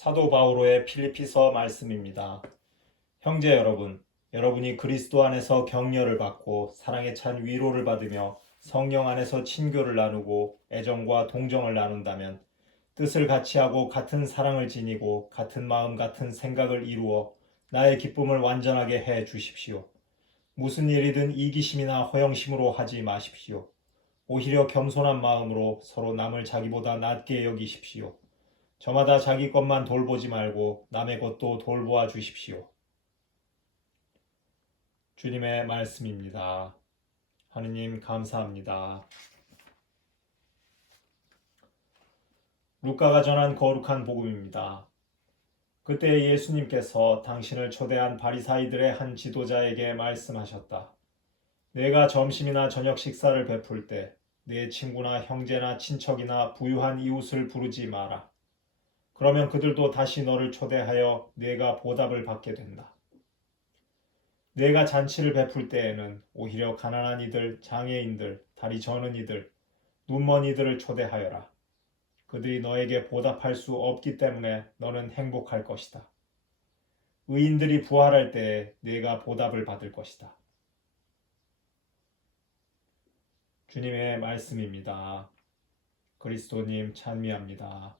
사도 바오로의 필리피서 말씀입니다. 형제 여러분, 여러분이 그리스도 안에서 격려를 받고 사랑에 찬 위로를 받으며 성령 안에서 친교를 나누고 애정과 동정을 나눈다면 뜻을 같이 하고 같은 사랑을 지니고 같은 마음 같은 생각을 이루어 나의 기쁨을 완전하게 해 주십시오. 무슨 일이든 이기심이나 허영심으로 하지 마십시오. 오히려 겸손한 마음으로 서로 남을 자기보다 낮게 여기십시오. 저마다 자기 것만 돌보지 말고 남의 것도 돌보아 주십시오. 주님의 말씀입니다. 하느님 감사합니다. 루카가 전한 거룩한 복음입니다. 그때 예수님께서 당신을 초대한 바리사이들의 한 지도자에게 말씀하셨다. 내가 점심이나 저녁 식사를 베풀 때 내 친구나 형제나 친척이나 부유한 이웃을 부르지 마라. 그러면 그들도 다시 너를 초대하여 내가 보답을 받게 된다. 내가 잔치를 베풀 때에는 오히려 가난한 이들, 장애인들, 다리 저는 이들, 눈먼 이들을 초대하여라. 그들이 너에게 보답할 수 없기 때문에 너는 행복할 것이다. 의인들이 부활할 때에 내가 보답을 받을 것이다. 주님의 말씀입니다. 그리스도님 찬미합니다.